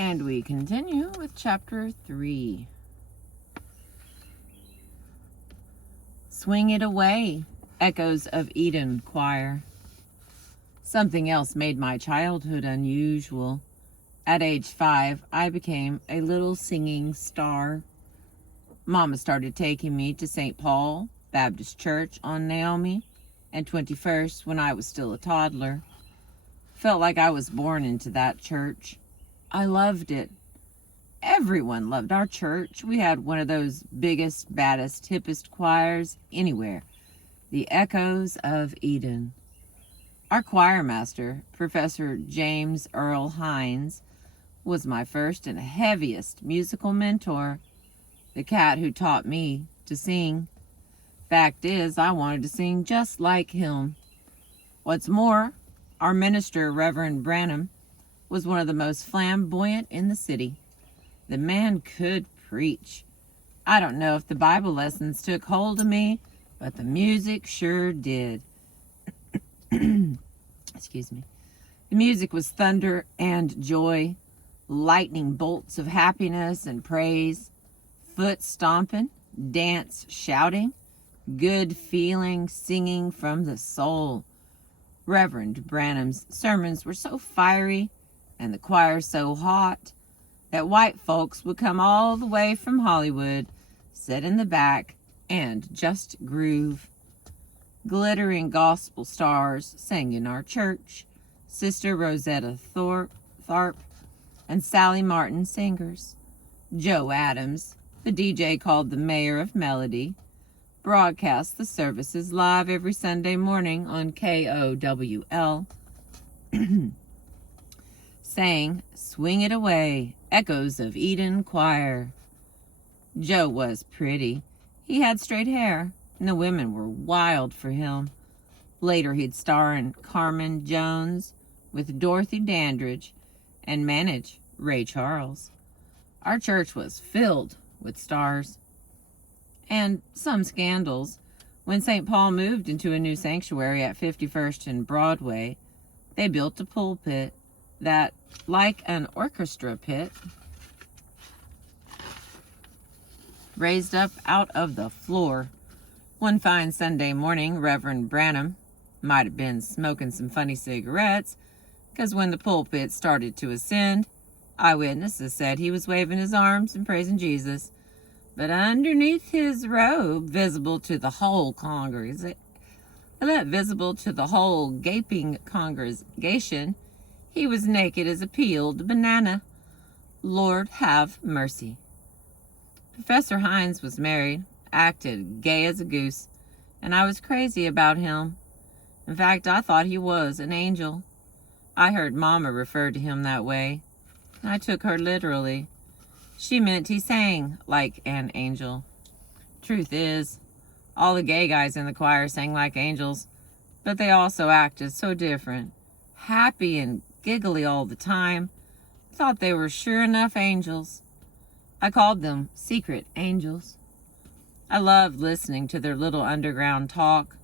And we continue with chapter 3. Swing It Away, Echoes of Eden Choir. Something else made my childhood unusual. At age 5, I became a little singing star. Mama started taking me to St. Paul Baptist Church on Naomi and 21st when I was still a toddler. Felt like I was born into that church. I loved it. Everyone loved our church. We had one of those biggest, baddest, hippest choirs anywhere. The Echoes of Eden. Our choir master, Professor James Earl Hines, was my first and heaviest musical mentor, the cat who taught me to sing. Fact is, I wanted to sing just like him. What's more, our minister, Reverend Branham, was one of the most flamboyant in the city. The man could preach. I don't know if the Bible lessons took hold of me, but the music sure did. Excuse me. The music was thunder and joy, lightning bolts of happiness and praise, foot stomping, dance shouting, good feeling singing from the soul. Reverend Branham's sermons were so fiery and the choir so hot that white folks would come all the way from Hollywood, sit in the back, and just groove. Glittering gospel stars sang in our church, Sister Rosetta Tharp and Sally Martin singers. Joe Adams, the DJ called the Mayor of Melody, broadcast the services live every Sunday morning on KOWL, sang Swing It Away, Echoes of Eden Choir. Joe was pretty. He had straight hair, and the women were wild for him. Later he'd star in Carmen Jones with Dorothy Dandridge and manage Ray Charles. Our church was filled with stars. And some scandals. When St. Paul moved into a new sanctuary at 51st and Broadway, they built a pulpit that, like an orchestra pit, raised up out of the floor. One fine Sunday morning, Reverend Branham might have been smoking some funny cigarettes, because when the pulpit started to ascend, eyewitnesses said he was waving his arms and praising Jesus. But underneath his robe, visible to the whole gaping congregation, he was naked as a peeled banana. Lord have mercy. Professor Hines was married, acted gay as a goose, and I was crazy about him. In fact, I thought he was an angel. I heard Mama refer to him that way, and I took her literally. She meant he sang like an angel. Truth is, all the gay guys in the choir sang like angels, but they also acted so different, happy and giggly all the time. Thought they were sure enough angels. I called them secret angels. I loved listening to their little underground talk,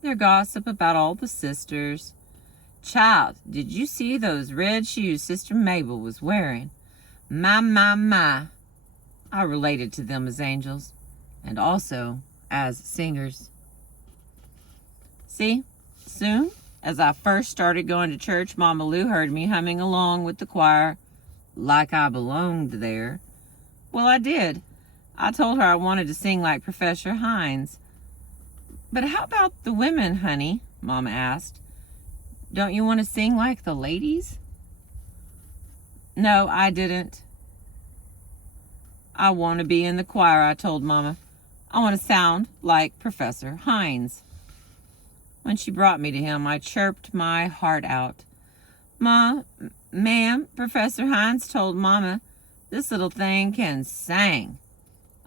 their gossip about all the sisters. Child, did you see those red shoes Sister Mabel was wearing? My. I related to them as angels, and also as singers. See, soon as I first started going to church, Mama Lou heard me humming along with the choir like I belonged there. Well, I did. I told her I wanted to sing like Professor Hines. But how about the women, honey? Mama asked. Don't you want to sing like the ladies? No, I didn't. I want to be in the choir, I told Mama. I want to sound like Professor Hines. When she brought me to him, I chirped my heart out. Ma'am, Professor Hines told Mama, this little thing can sing.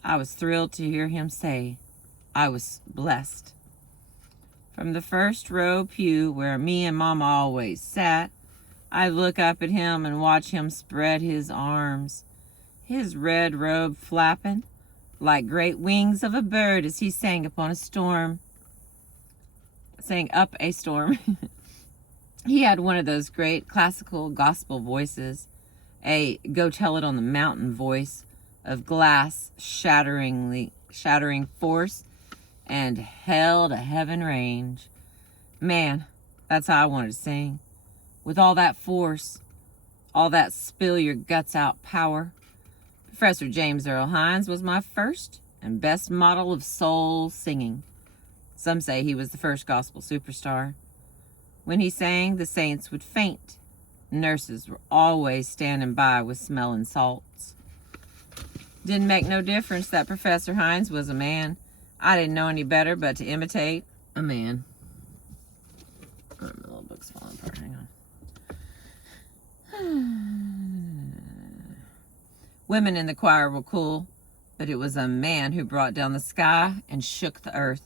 I was thrilled to hear him say I was blessed. From the first row pew where me and Mama always sat, I'd look up at him and watch him spread his arms, his red robe flapping like great wings of a bird as he sang up a storm. He had one of those great classical gospel voices, a go tell it on the mountain voice of glass shattering force and hell to heaven range. Man, that's how I wanted to sing. With all that force, all that spill your guts out power. Professor James Earl Hines was my first and best model of soul singing. Some say he was the first gospel superstar. When he sang, the saints would faint. Nurses were always standing by with smelling salts. Didn't make no difference that Professor Hines was a man. I didn't know any better but to imitate a man. Oh, my little book's falling apart. Hang on. Women in the choir were cool, but it was a man who brought down the sky and shook the earth.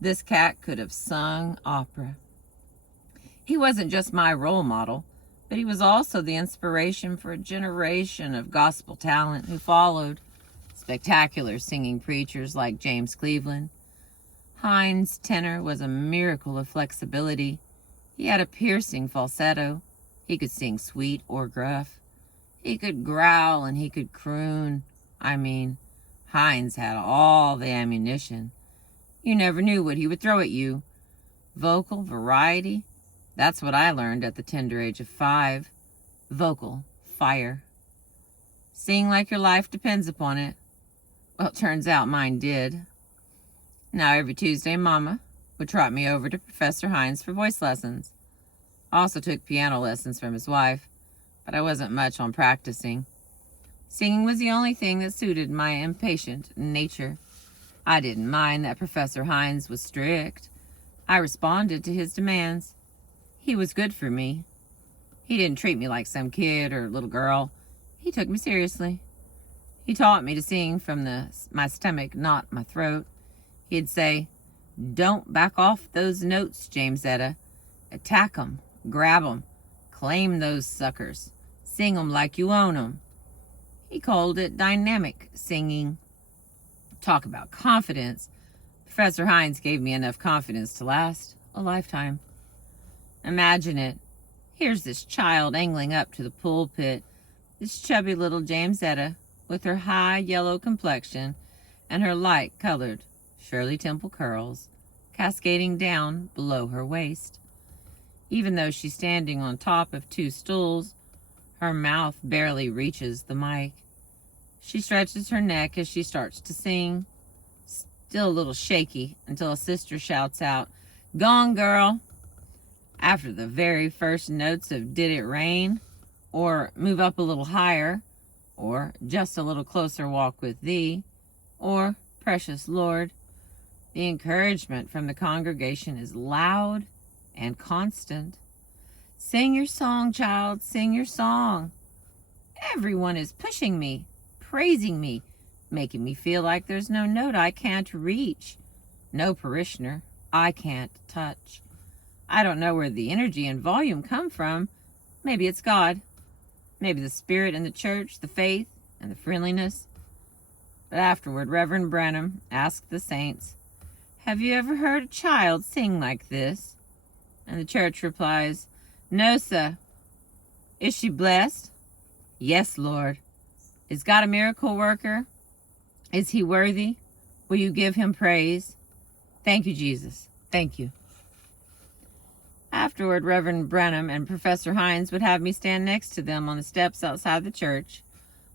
This cat could have sung opera. He wasn't just my role model, but he was also the inspiration for a generation of gospel talent who followed. Spectacular singing preachers like James Cleveland. Hines' tenor was a miracle of flexibility. He had a piercing falsetto. He could sing sweet or gruff. He could growl and he could croon. Hines had all the ammunition. You never knew what he would throw at you. Vocal variety, that's what I learned at the tender age of 5. Vocal fire. Sing like your life depends upon it. Well, it turns out mine did. Now every Tuesday, Mama would trot me over to Professor Hines for voice lessons. I also took piano lessons from his wife, but I wasn't much on practicing. Singing was the only thing that suited my impatient nature. I didn't mind that Professor Hines was strict. I responded to his demands. He was good for me. He didn't treat me like some kid or little girl. He took me seriously. He taught me to sing from my stomach, not my throat. He'd say, "Don't back off those notes, James Etta. Attack 'em, grab 'em, claim those suckers. Sing 'em like you own 'em." He called it dynamic singing. Talk about confidence. Professor Hines gave me enough confidence to last a lifetime. Imagine it. Here's this child angling up to the pulpit, this chubby little James Etta, with her high yellow complexion and her light-colored Shirley Temple curls cascading down below her waist. Even though she's standing on top of 2 stools, her mouth barely reaches the mic. She stretches her neck as she starts to sing, still a little shaky until a sister shouts out, "Go on, girl." After the very first notes of "Did It Rain?" or "Move Up a Little Higher," or "Just a Little Closer Walk with Thee," or "Precious Lord," the encouragement from the congregation is loud and constant. "Sing your song, child, sing your song." Everyone is pushing me, praising me, making me feel like there's no note I can't reach, no parishioner I can't touch. I don't know where the energy and volume come from. Maybe it's God. Maybe the Spirit and the church, the faith and the friendliness. But afterward, Reverend Branham asked the saints, "Have you ever heard a child sing like this?" And the church replies, "No, sir." "Is she blessed?" "Yes, Lord." "Is God a miracle worker? Is he worthy? Will you give him praise?" "Thank you, Jesus. Thank you." Afterward, Reverend Branham and Professor Hines would have me stand next to them on the steps outside the church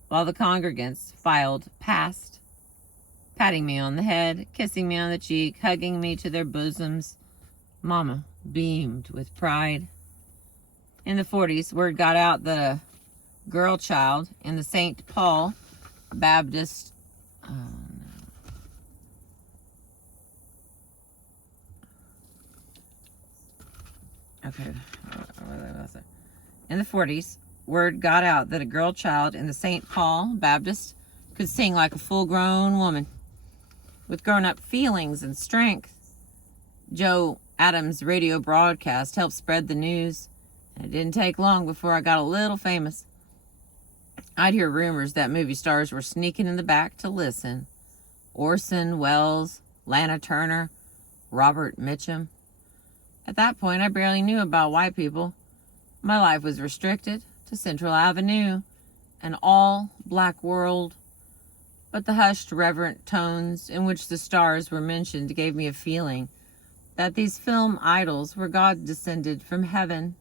while the congregants filed past, patting me on the head, kissing me on the cheek, hugging me to their bosoms. Mama beamed with pride. In the 40s, word got out that a girl child in the St. Paul Baptist In the 40s, word got out that a girl child in the St. Paul Baptist could sing like a full-grown woman with grown-up feelings and strength. Joe Adams' radio broadcast helped spread the news, and it didn't take long before I got a little famous. I'd hear rumors that movie stars were sneaking in the back to listen. Orson Welles, Lana Turner, Robert Mitchum. At that point, I barely knew about white people. My life was restricted to Central Avenue, an all-black world. But the hushed, reverent tones in which the stars were mentioned gave me a feeling that these film idols were God's descended from heaven.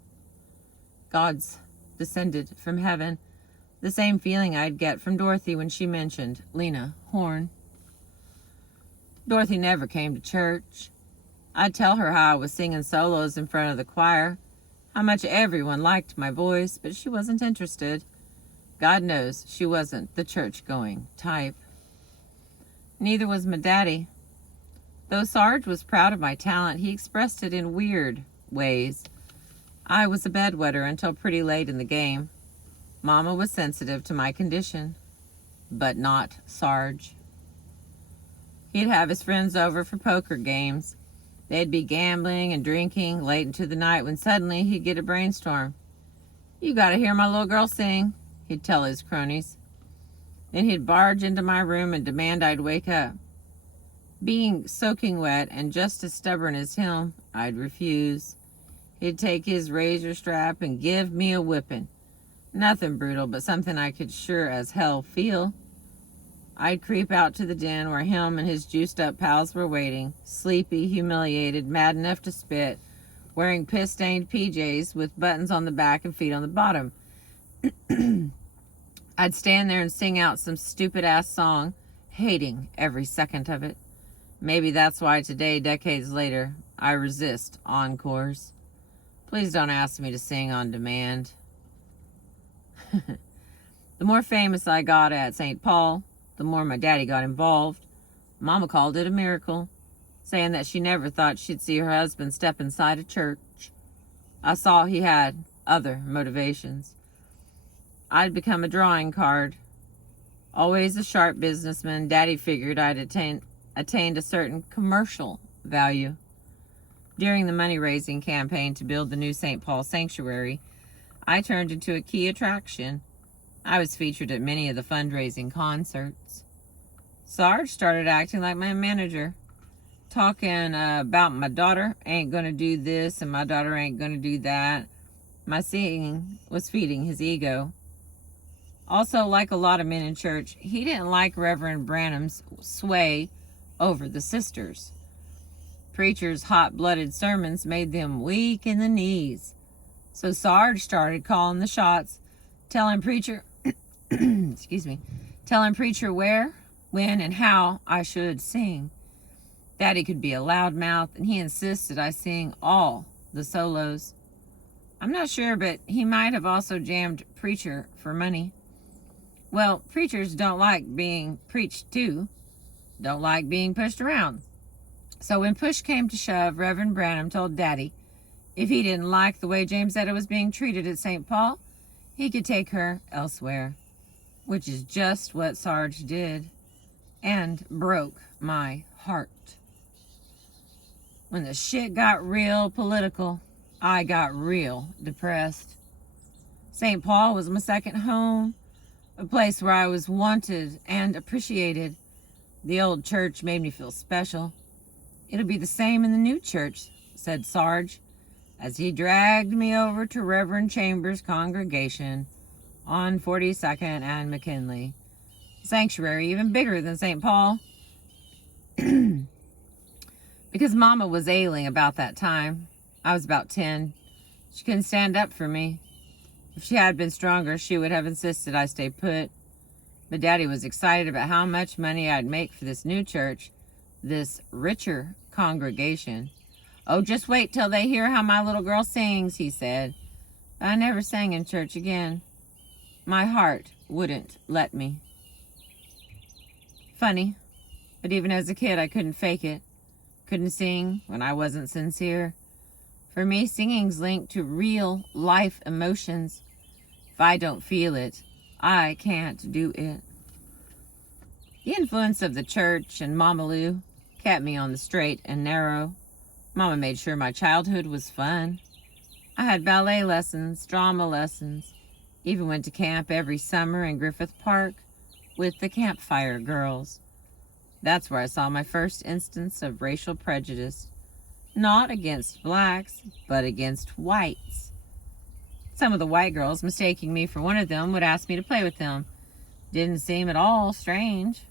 The same feeling I'd get from Dorothy when she mentioned Lena Horne. Dorothy never came to church. I'd tell her how I was singing solos in front of the choir, how much everyone liked my voice, but she wasn't interested. God knows she wasn't the church-going type. Neither was my daddy. Though Sarge was proud of my talent, he expressed it in weird ways. I was a bedwetter until pretty late in the game. Mama was sensitive to my condition, but not Sarge. He'd have his friends over for poker games. They'd be gambling and drinking late into the night when suddenly he'd get a brainstorm. "You gotta hear my little girl sing," he'd tell his cronies. Then he'd barge into my room and demand I'd wake up. Being soaking wet and just as stubborn as him, I'd refuse. He'd take his razor strap and give me a whipping. Nothing brutal, but something I could sure as hell feel. I'd creep out to the den where him and his juiced-up pals were waiting, sleepy, humiliated, mad enough to spit, wearing piss-stained PJs with buttons on the back and feet on the bottom. I'd stand there and sing out some stupid-ass song, hating every second of it. Maybe that's why today, decades later, I resist encores. Please don't ask me to sing on demand. The more famous I got at St. Paul, the more my daddy got involved. Mama called it a miracle, saying that she never thought she'd see her husband step inside a church. I saw he had other motivations. I'd become a drawing card. Always a sharp businessman, Daddy figured I'd attained a certain commercial value. During the money-raising campaign to build the new St. Paul sanctuary, I turned into a key attraction. I was featured at many of the fundraising concerts. Sarge started acting like my manager, talking about my daughter ain't going to do this and my daughter ain't going to do that. My singing was feeding his ego. Also, like a lot of men in church, he didn't like Reverend Branham's sway over the sisters. Preachers' hot-blooded sermons made them weak in the knees. So Sarge started calling the shots, telling preacher, telling preacher where, when, and how I should sing. Daddy could be a loudmouth, and he insisted I sing all the solos. I'm not sure, but he might have also jammed preacher for money. Well, preachers don't like being preached to, don't like being pushed around. So when push came to shove, Reverend Branham told Daddy if he didn't like the way James Etta was being treated at St. Paul, he could take her elsewhere, which is just what Sarge did, and broke my heart. When the shit got real political, I got real depressed. St. Paul was my second home, a place where I was wanted and appreciated. The old church made me feel special. It'll be the same in the new church, said Sarge, as he dragged me over to Reverend Chambers' congregation on 42nd and McKinley. Sanctuary even bigger than St. Paul. Because Mama was ailing about that time. I was about 10. She couldn't stand up for me. If she had been stronger, she would have insisted I stay put. But Daddy was excited about how much money I'd make for this new church, this richer congregation. "Oh, just wait till they hear how my little girl sings," he said. I never sang in church again. My heart wouldn't let me. Funny, but even as a kid, I couldn't fake it. Couldn't sing when I wasn't sincere. For me, singing's linked to real life emotions. If I don't feel it, I can't do it. The influence of the church and Mama Lou kept me on the straight and narrow. Mama made sure my childhood was fun. I had ballet lessons, drama lessons, even went to camp every summer in Griffith Park with the Campfire Girls. That's where I saw my first instance of racial prejudice, not against blacks, but against whites. Some of the white girls, mistaking me for one of them, would ask me to play with them. Didn't seem at all strange.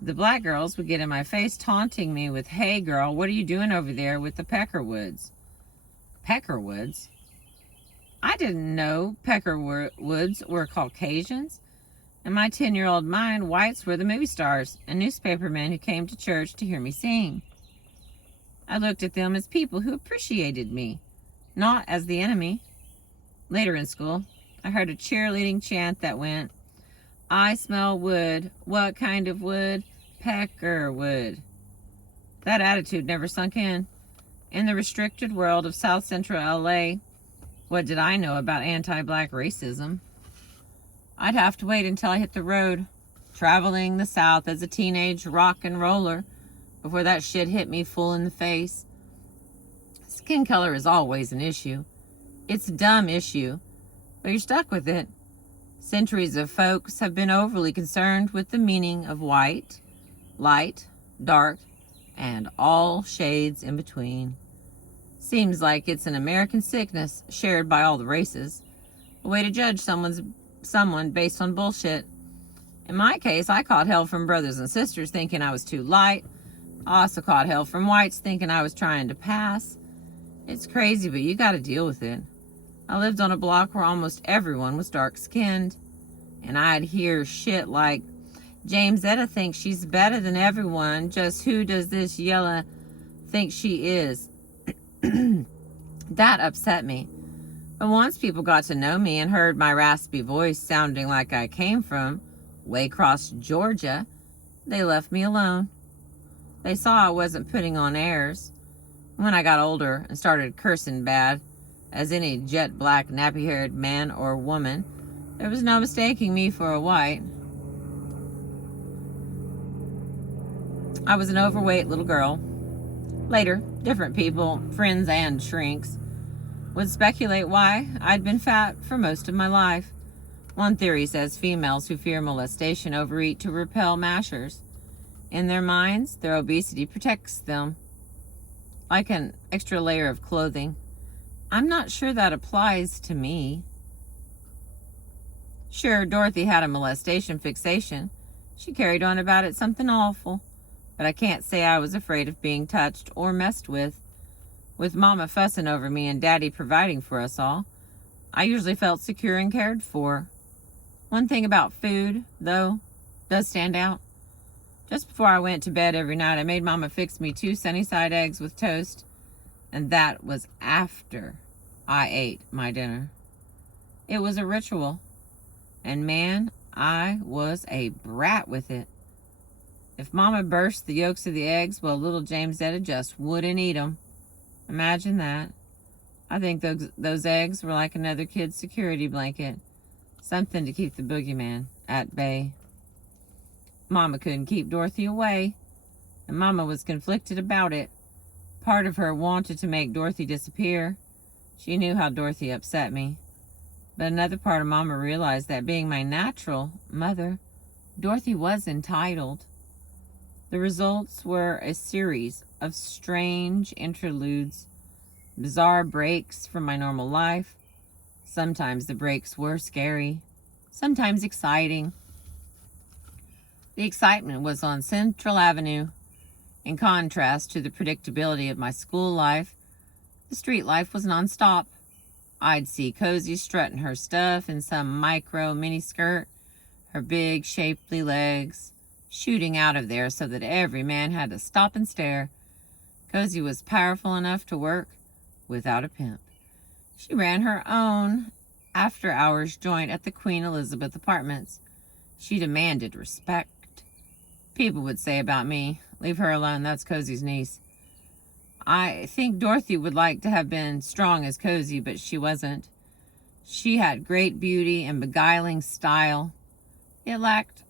The black girls would get in my face, taunting me with, "Hey girl, what are you doing over there with the Peckerwoods?" Peckerwoods? I didn't know Peckerwoods were Caucasians. In my 10-year-old mind, whites were the movie stars and newspapermen who came to church to hear me sing. I looked at them as people who appreciated me, not as the enemy. Later in school, I heard a cheerleading chant that went, "I smell wood. What kind of wood? Peckerwood." That attitude never sunk in. In the restricted world of South Central LA, what did I know about anti-black racism? I'd have to wait until I hit the road, traveling the South as a teenage rock and roller, before that shit hit me full in the face. Skin color is always an issue. It's a dumb issue, but you're stuck with it. Centuries of folks have been overly concerned with the meaning of white, light, dark, and all shades in between. Seems like it's an American sickness shared by all the races. A way to judge someone based on bullshit. In my case, I caught hell from brothers and sisters thinking I was too light. I also caught hell from whites thinking I was trying to pass. It's crazy, but you gotta deal with it. I lived on a block where almost everyone was dark-skinned, and I'd hear shit like, "James, Etta thinks she's better than everyone. Just who does this yella think she is?" That upset me. But once people got to know me and heard my raspy voice sounding like I came from Waycross, Georgia, they left me alone. They saw I wasn't putting on airs. When I got older and started cursing bad, as any jet black nappy-haired man or woman, there was no mistaking me for a white. I was an overweight little girl. Later, different people, friends and shrinks, would speculate why I'd been fat for most of my life. One theory says females who fear molestation overeat to repel mashers. In their minds, their obesity protects them, like an extra layer of clothing. I'm not sure that applies to me. Sure, Dorothy had a molestation fixation. She carried on about it something awful. But I can't say I was afraid of being touched or messed with. With Mama fussing over me and Daddy providing for us all, I usually felt secure and cared for. One thing about food, though, does stand out. Just before I went to bed every night, I made Mama fix me 2 sunny-side eggs with toast. And that was after I ate my dinner. It was a ritual. And man, I was a brat with it. If Mama burst the yolks of the eggs, well, little James Etta just wouldn't eat them. Imagine that. I think those eggs were like another kid's security blanket. Something to keep the boogeyman at bay. Mama couldn't keep Dorothy away, and Mama was conflicted about it. Part of her wanted to make Dorothy disappear. She knew how Dorothy upset me. But another part of Mama realized that being my natural mother, Dorothy was entitled. The results were a series of strange interludes, bizarre breaks from my normal life. Sometimes the breaks were scary, sometimes exciting. The excitement was on Central Avenue. In contrast to the predictability of my school life, the street life was nonstop. I'd see Cozy strutting her stuff in some micro miniskirt, her big, shapely legs shooting out of there so that every man had to stop and stare. Cozy was powerful enough to work without a pimp. She ran her own after-hours joint at the Queen Elizabeth Apartments. She demanded respect. People would say about me, "Leave her alone, that's Cozy's niece." I think Dorothy would like to have been strong as Cozy, but she wasn't. She had great beauty and beguiling style. It lacked,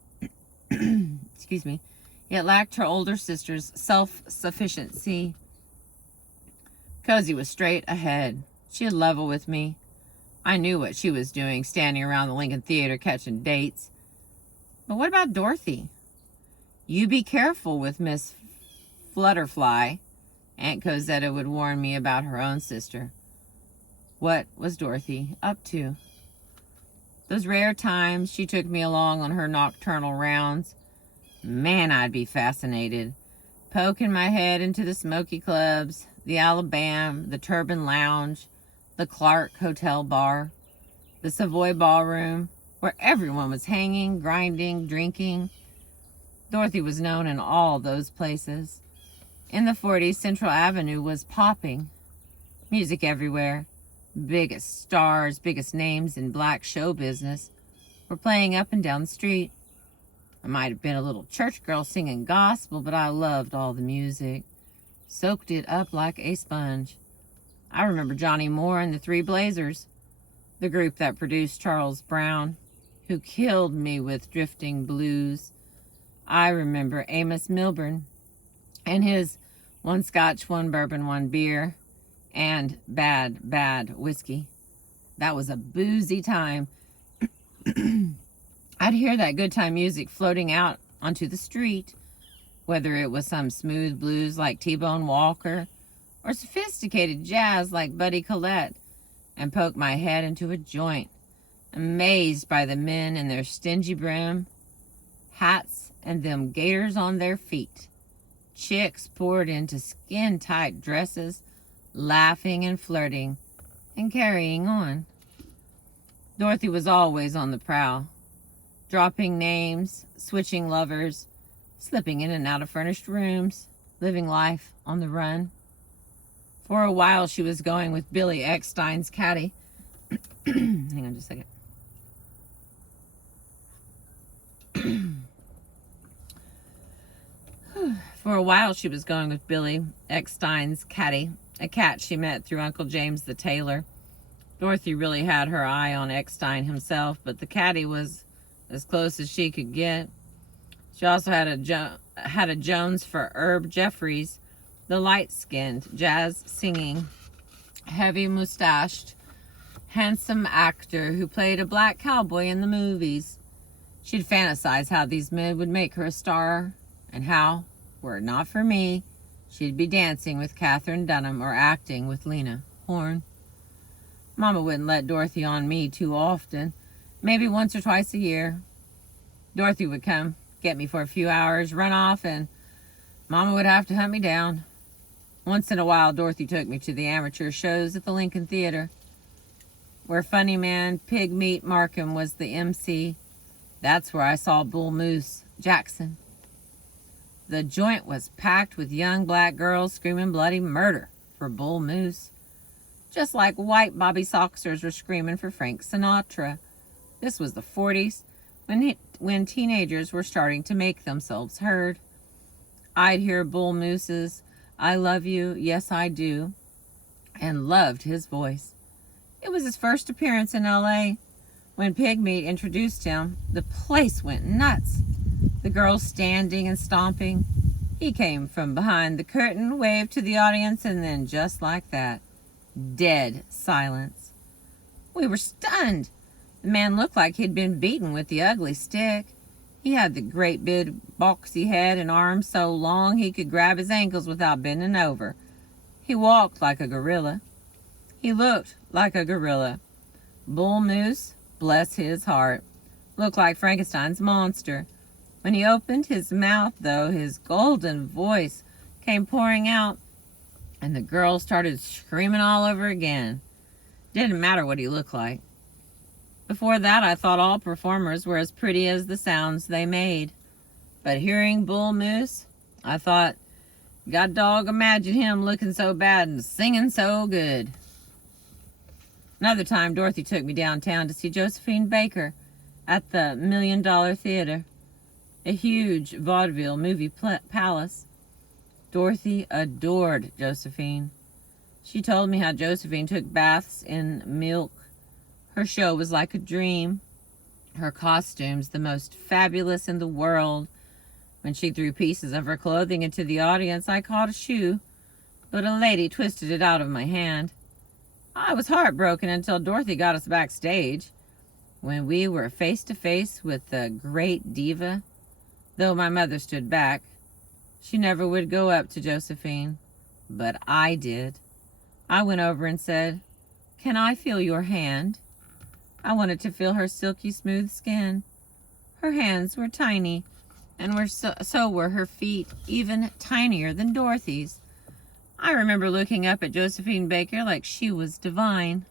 it lacked her older sister's self-sufficiency. Cozy was straight ahead. She'd level with me. I knew what she was doing, standing around the Lincoln Theater catching dates. But what about Dorothy? "You be careful with Miss Flutterfly," Aunt Cosetta would warn me about her own sister. What was Dorothy up to? Those rare times she took me along on her nocturnal rounds, man, I'd be fascinated, poking my head into the smoky clubs, the Alabama, the Turban Lounge, the Clark Hotel Bar, the Savoy Ballroom, where everyone was hanging, grinding, drinking. Dorothy was known in all those places. In the 40s, Central Avenue was popping. Music everywhere. Biggest stars, biggest names in black show business were playing up and down the street. I might have been a little church girl singing gospel, but I loved all the music. Soaked it up like a sponge. I remember Johnny Moore and the Three Blazers, the group that produced Charles Brown, who killed me with Drifting Blues. I remember Amos Milburn and his One Scotch, One Bourbon, One Beer, and Bad, Bad Whiskey. That was a boozy time. I'd hear that good time music floating out onto the street, whether it was some smooth blues like T-Bone Walker or sophisticated jazz like Buddy Collette, and poke my head into a joint, amazed by the men in their stingy brim hats and them gaiters on their feet. Chicks poured into skin-tight dresses, laughing and flirting and carrying on. Dorothy was always on the prowl, dropping names, switching lovers, slipping in and out of furnished rooms, living life on the run. For a while, she was going with Billy Eckstein's caddy. Hang on just a second. For a while, she was going with Billy Eckstein's caddy, a cat she met through Uncle James the tailor. Dorothy really had her eye on Eckstein himself, but the caddy was as close as she could get. She also had a Jones for Herb Jeffries, the light-skinned, jazz-singing, heavy-mustached, handsome actor who played a black cowboy in the movies. She'd fantasize how these men would make her a star, and how, were it not for me, she'd be dancing with Katherine Dunham or acting with Lena Horne. Mama wouldn't let Dorothy on me too often, maybe once or twice a year. Dorothy would come, get me for a few hours, run off, and Mama would have to hunt me down. Once in a while, Dorothy took me to the amateur shows at the Lincoln Theater, where funny man Pigmeat Markham was the MC. That's where I saw Bull Moose Jackson. The joint was packed with young black girls screaming bloody murder for Bull Moose, just like white Bobby Soxers were screaming for Frank Sinatra. This was the 40s, when teenagers were starting to make themselves heard. I'd hear Bull Moose's "I love you, yes I do," and loved his voice. It was his first appearance in L.A. When Pigmeat introduced him, the place went nuts. The girls standing and stomping. He came from behind the curtain, waved to the audience, and then just like that, dead silence. We were stunned. The man looked like he'd been beaten with the ugly stick. He had the great big boxy head and arms so long he could grab his ankles without bending over. He walked like a gorilla. He looked like a gorilla. Bull Moose, bless his heart, looked like Frankenstein's monster. When he opened his mouth, though, his golden voice came pouring out, and the girls started screaming all over again. Didn't matter what he looked like. Before that, I thought all performers were as pretty as the sounds they made. But hearing Bull Moose, I thought, God dog, imagine him looking so bad and singing so good. Another time, Dorothy took me downtown to see Josephine Baker at the $1 Million Theater, a huge vaudeville movie palace. Dorothy adored Josephine. She told me how Josephine took baths in milk. Her show was like a dream. Her costumes the most fabulous in the world. When she threw pieces of her clothing into the audience, I caught a shoe, but a lady twisted it out of my hand. I was heartbroken until Dorothy got us backstage. When we were face to face with the great diva, though my mother stood back, she never would go up to Josephine, but I did. I went over and said, Can I feel your hand? I wanted to feel her silky smooth skin. Her hands were tiny, and so were her feet, even tinier than Dorothy's. I remember looking up at Josephine Baker like she was divine.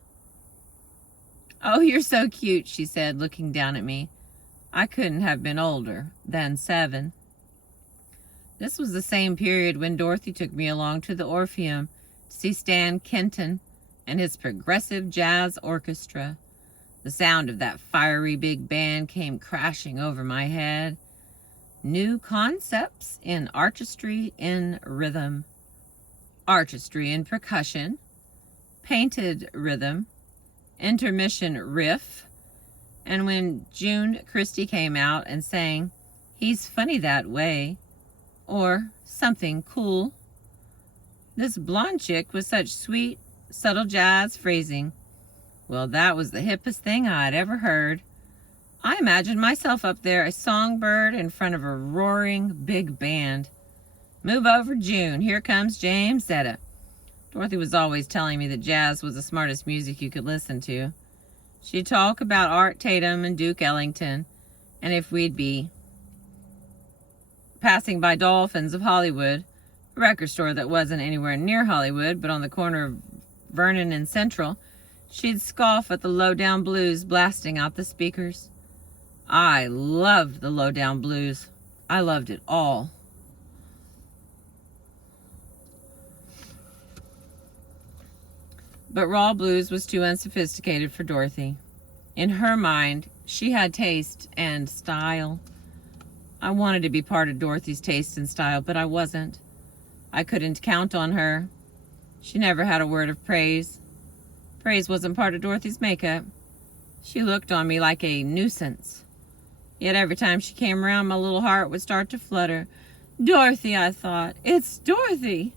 Oh, you're so cute, she said, looking down at me. I couldn't have been older than 7. This was the same period when Dorothy took me along to the Orpheum to see Stan Kenton and his progressive jazz orchestra. The sound of that fiery big band came crashing over my head. New concepts in artistry in rhythm, artistry in percussion, painted rhythm, intermission riff, and when June Christie came out and sang, "He's Funny That Way," or something cool. This blonde chick with such sweet, subtle jazz phrasing. Well, that was the hippest thing I'd ever heard. I imagined myself up there, a songbird in front of a roaring big band. Move over, June. Here comes James Etta. Dorothy was always telling me that jazz was the smartest music you could listen to. She'd talk about Art Tatum and Duke Ellington, and if we'd be passing by Dolphins of Hollywood, a record store that wasn't anywhere near Hollywood, but on the corner of Vernon and Central, she'd scoff at the low-down blues blasting out the speakers. I loved the low-down blues. I loved it all. But raw blues was too unsophisticated for Dorothy. In her mind, she had taste and style. I wanted to be part of Dorothy's taste and style, but I wasn't. I couldn't count on her. She never had a word of praise. Praise wasn't part of Dorothy's makeup. She looked on me like a nuisance. Yet every time she came around, my little heart would start to flutter. Dorothy, I thought. It's Dorothy.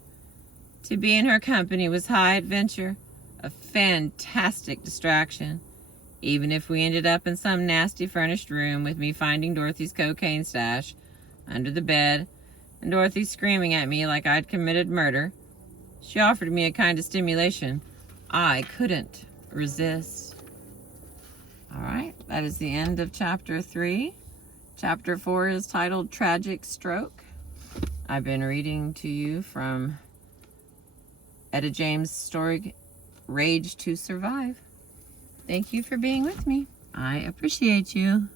To be in her company was high adventure, a fantastic distraction. Even if we ended up in some nasty furnished room with me finding Dorothy's cocaine stash under the bed and Dorothy screaming at me like I'd committed murder, she offered me a kind of stimulation I couldn't resist. All right, that is the end of chapter 3. Chapter 4 is titled Tragic Stroke. I've been reading to you from Etta James' story, Rage to Survive. Thank you for being with me. I appreciate you.